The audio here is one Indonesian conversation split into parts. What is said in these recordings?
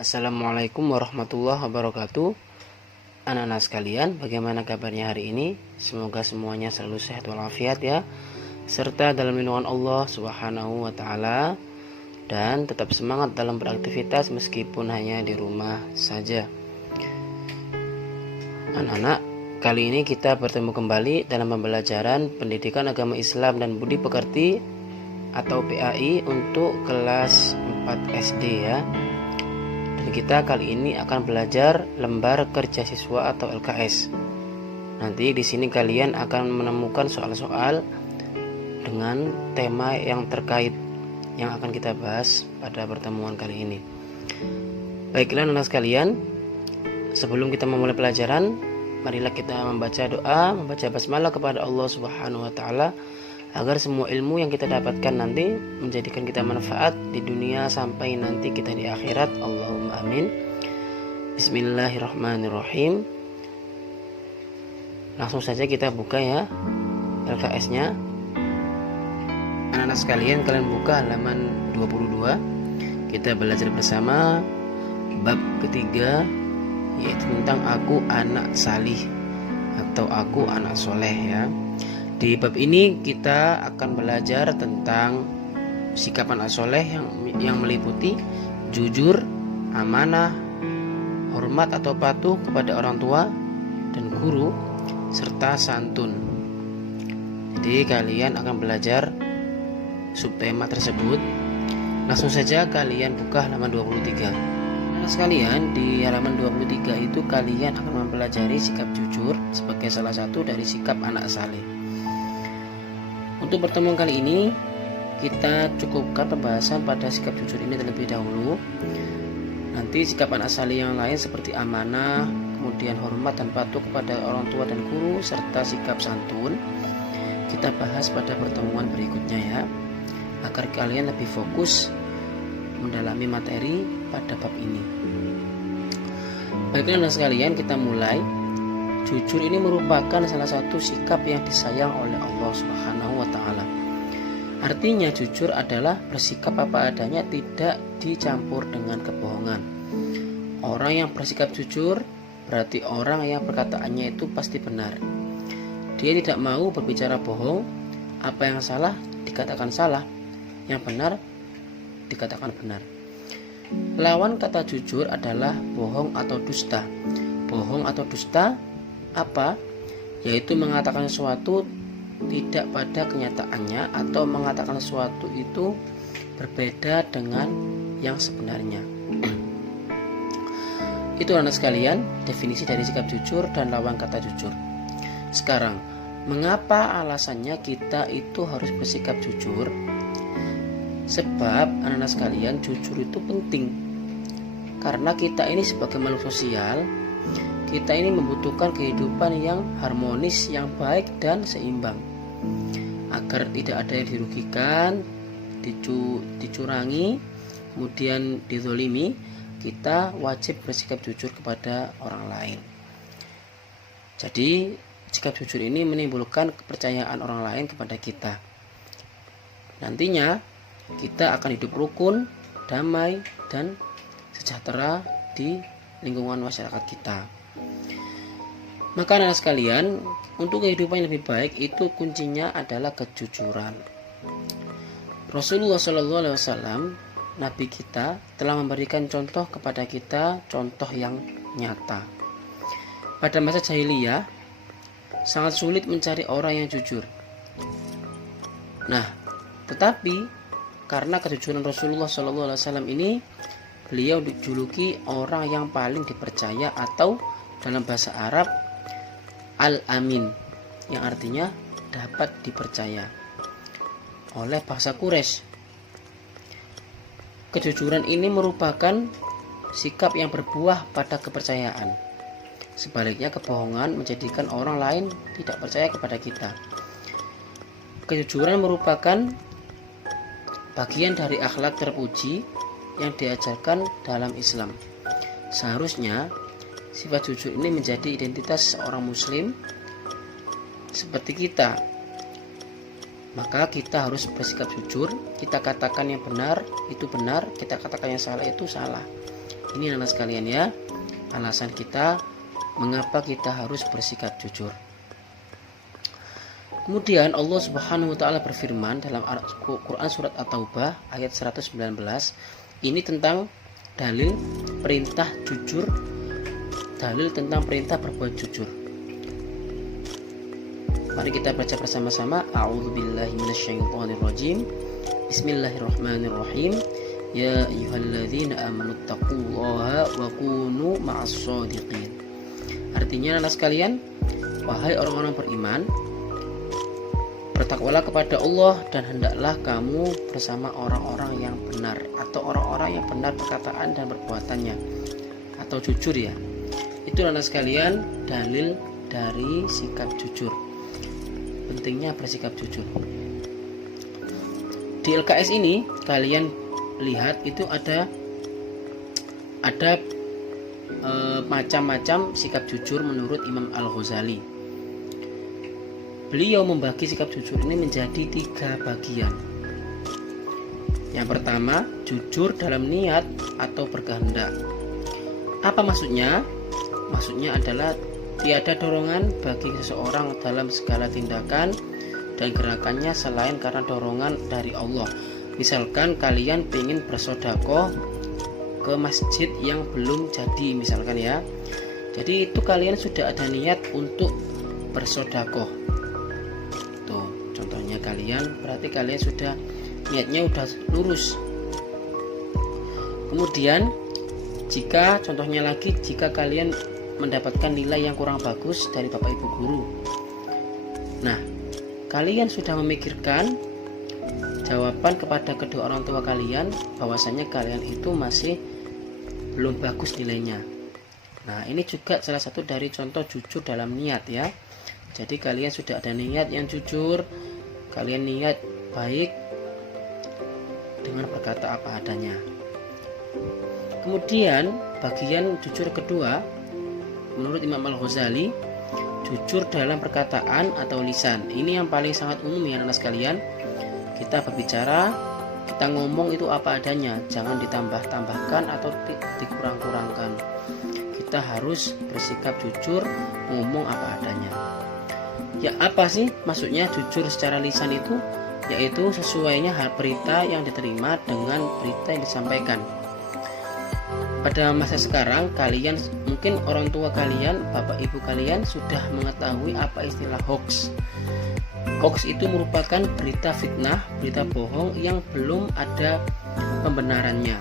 Assalamualaikum warahmatullahi wabarakatuh. Anak-anak sekalian, bagaimana kabarnya hari ini? Semoga semuanya selalu sehat walafiat ya, serta dalam lindungan Allah Subhanahu wa taala, dan tetap semangat dalam beraktivitas meskipun hanya di rumah saja. Anak-anak, kali ini kita bertemu kembali dalam pembelajaran Pendidikan Agama Islam dan Budi Pekerti atau PAI untuk kelas 4 SD ya. Dan kita kali ini akan belajar lembar kerja siswa atau LKS. Nanti di sini kalian akan menemukan soal-soal dengan tema yang terkait yang akan kita bahas pada pertemuan kali ini. Baiklah anak sekalian, sebelum kita memulai pelajaran, marilah kita membaca doa, membaca basmalah kepada Allah Subhanahu wa taala agar semua ilmu yang kita dapatkan nanti menjadikan kita manfaat di dunia sampai nanti kita di akhirat. Allahumma amin. Bismillahirrahmanirrahim. Langsung saja kita buka ya LKS-nya. Anak-anak sekalian, kalian buka halaman 22. Kita belajar bersama bab ketiga, yaitu tentang aku anak salih atau aku anak soleh ya. Di bab ini kita akan belajar tentang sikap anak soleh yang meliputi jujur, amanah, hormat atau patuh kepada orang tua dan guru, serta santun. Jadi kalian akan belajar subtema tersebut. Langsung saja kalian buka halaman 23. Nah sekalian, di halaman 23 itu kalian akan mempelajari sikap jujur sebagai salah satu dari sikap anak saleh. Untuk pertemuan kali ini kita cukupkan pembahasan pada sikap jujur ini terlebih dahulu. Nanti sikap anak saleh yang lain seperti amanah, kemudian hormat dan patuh kepada orang tua dan guru, serta sikap santun kita bahas pada pertemuan berikutnya ya, agar kalian lebih fokus mendalami materi pada bab ini. Baiklah anak sekalian, kita mulai. Jujur ini merupakan salah satu sikap yang disayang oleh Allah Subhanahu wa taala. Artinya jujur adalah bersikap apa adanya, tidak dicampur dengan kebohongan. Orang yang bersikap jujur berarti orang yang perkataannya itu pasti benar. Dia tidak mau berbicara bohong, apa yang salah dikatakan salah, yang benar dikatakan benar. Lawan kata jujur adalah bohong atau dusta. Bohong atau dusta apa? Yaitu mengatakan sesuatu tidak pada kenyataannya atau mengatakan sesuatu itu berbeda dengan yang sebenarnya. Itu anak sekalian, definisi dari sikap jujur dan lawan kata jujur. Sekarang, mengapa alasannya kita itu harus bersikap jujur? Sebab anak-anak sekalian, jujur itu penting. Karena kita ini sebagai makhluk sosial, kita ini membutuhkan kehidupan yang harmonis, yang baik dan seimbang. Agar tidak ada yang dirugikan, dicurangi, kemudian dizolimi, kita wajib bersikap jujur kepada orang lain. Jadi sikap jujur ini menimbulkan kepercayaan orang lain kepada kita. Nantinya kita akan hidup rukun, damai, dan sejahtera di lingkungan masyarakat kita. Maka anak sekalian, untuk kehidupan yang lebih baik itu kuncinya adalah kejujuran. Rasulullah SAW, Nabi kita, telah memberikan contoh kepada kita, contoh yang nyata. Pada masa jahiliyah, sangat sulit mencari orang yang jujur. Nah, tetapi karena kejujuran Rasulullah SAW ini, beliau dijuluki orang yang paling dipercaya, atau dalam bahasa Arab Al-Amin, yang artinya dapat dipercaya oleh bangsa Quraisy. Kejujuran ini merupakan sikap yang berbuah pada kepercayaan. Sebaliknya, kebohongan menjadikan orang lain tidak percaya kepada kita. Kejujuran merupakan bagian dari akhlak terpuji yang diajarkan dalam Islam. Seharusnya sifat jujur ini menjadi identitas seorang muslim seperti kita. Maka kita harus bersikap jujur. Kita katakan yang benar itu benar, kita katakan yang salah itu salah. Ini anak sekalian ya, alasan kita mengapa kita harus bersikap jujur. Kemudian Allah Subhanahu wa taala berfirman dalam Quran surat At-Taubah ayat 119. Ini tentang dalil perintah jujur, dalil tentang perintah berbuat jujur. Mari kita baca bersama-sama. A'udzubillahi minasyaitonirrajim. Bismillahirrahmanirrahim. Ya ayyuhalladzina amanu taqullaha wa kunu ma'as-shadiqin. Artinya anak sekalian, wahai orang-orang beriman, bertakwalah kepada Allah dan hendaklah kamu bersama orang-orang yang benar, atau orang-orang yang benar perkataan dan perbuatannya, atau jujur ya. Itu anak sekalian dalil dari sikap jujur. Pentingnya bersikap jujur. Di LKS ini kalian lihat itu ada macam-macam sikap jujur menurut Imam Al-Ghazali. Beliau membagi sikap jujur ini menjadi 3 bagian. Yang pertama, jujur dalam niat atau berkehendak. Apa maksudnya? Maksudnya adalah tiada dorongan bagi seseorang dalam segala tindakan dan gerakannya selain karena dorongan dari Allah. Misalkan kalian ingin bersedekah ke masjid yang belum jadi, misalkan ya. Jadi itu kalian sudah ada niat untuk bersedekah. Tuh, contohnya kalian, berarti kalian sudah niatnya udah lurus. Kemudian jika contohnya lagi, jika kalian mendapatkan nilai yang kurang bagus dari Bapak Ibu guru. Nah, kalian sudah memikirkan jawaban kepada kedua orang tua kalian bahwasanya kalian itu masih belum bagus nilainya. Nah, ini juga salah satu dari contoh jujur dalam niat ya. Jadi kalian sudah ada niat yang jujur, kalian niat baik dengan berkata apa adanya. Kemudian bagian jujur kedua menurut Imam Al-Ghazali, jujur dalam perkataan atau lisan. Ini yang paling sangat umum ya anak sekalian. Kita berbicara, kita ngomong itu apa adanya, jangan ditambah-tambahkan atau dikurang-kurangkan. Kita harus bersikap jujur, ngomong apa adanya. Ya apa sih maksudnya jujur secara lisan itu? Yaitu sesuainya berita yang diterima dengan berita yang disampaikan. Pada masa sekarang kalian, mungkin orang tua kalian, bapak ibu kalian sudah mengetahui apa istilah hoax. Hoax itu merupakan berita fitnah, berita bohong yang belum ada pembenarannya.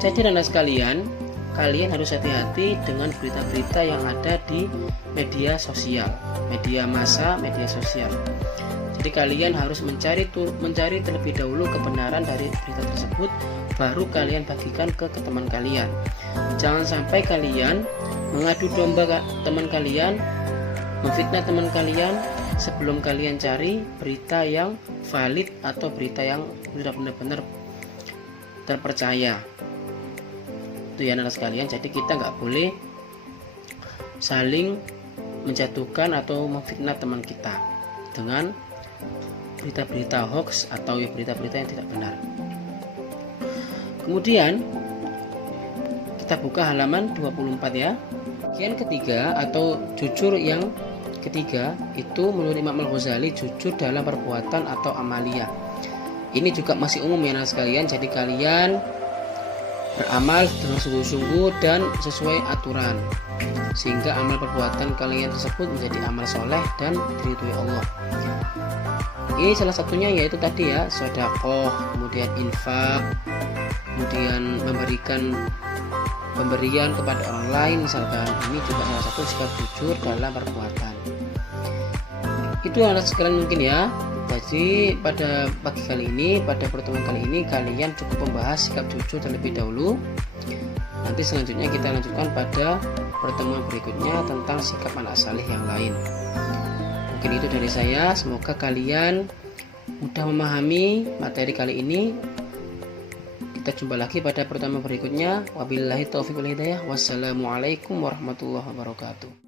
Jadi anak sekalian, kalian harus hati-hati dengan berita-berita yang ada di media sosial, media massa, media sosial. Jadi kalian harus mencari terlebih dahulu kebenaran dari berita tersebut, baru kalian bagikan ke teman kalian. Jangan sampai kalian mengadu domba teman kalian, memfitnah teman kalian sebelum kalian cari berita yang valid atau berita yang sudah benar-benar terpercaya. Itu ya anak sekalian. Jadi kita nggak boleh saling menjatuhkan atau memfitnah teman kita dengan berita-berita hoax atau berita-berita yang tidak benar. Kemudian kita buka halaman 24 ya. Bagian ketiga atau jujur yang ketiga itu menurut Imam Al-Ghazali, jujur dalam perbuatan atau amaliyah. Ini juga masih umum ya anak sekalian. Jadi kalian beramal dengan sungguh-sungguh dan sesuai aturan, sehingga amal perbuatan kalian tersebut menjadi amal soleh dan diridhoi Allah. Ini salah satunya yaitu tadi ya, sedekah, kemudian infak, kemudian memberikan pemberian kepada orang lain misalkan. Ini juga salah satu sikap jujur dalam perbuatan. Itu anak sekalian mungkin ya. Jadi pada pagi kali ini, pada pertemuan kali ini kalian cukup membahas sikap jujur terlebih dahulu. Nanti selanjutnya kita lanjutkan pada pertemuan berikutnya tentang sikap anak saleh yang lain. Mungkin itu dari saya. Semoga kalian mudah memahami materi kali ini. Kita jumpa lagi pada pertemuan berikutnya. Wabillahi taufiq wal hidayah. Wassalamualaikum warahmatullahi wabarakatuh.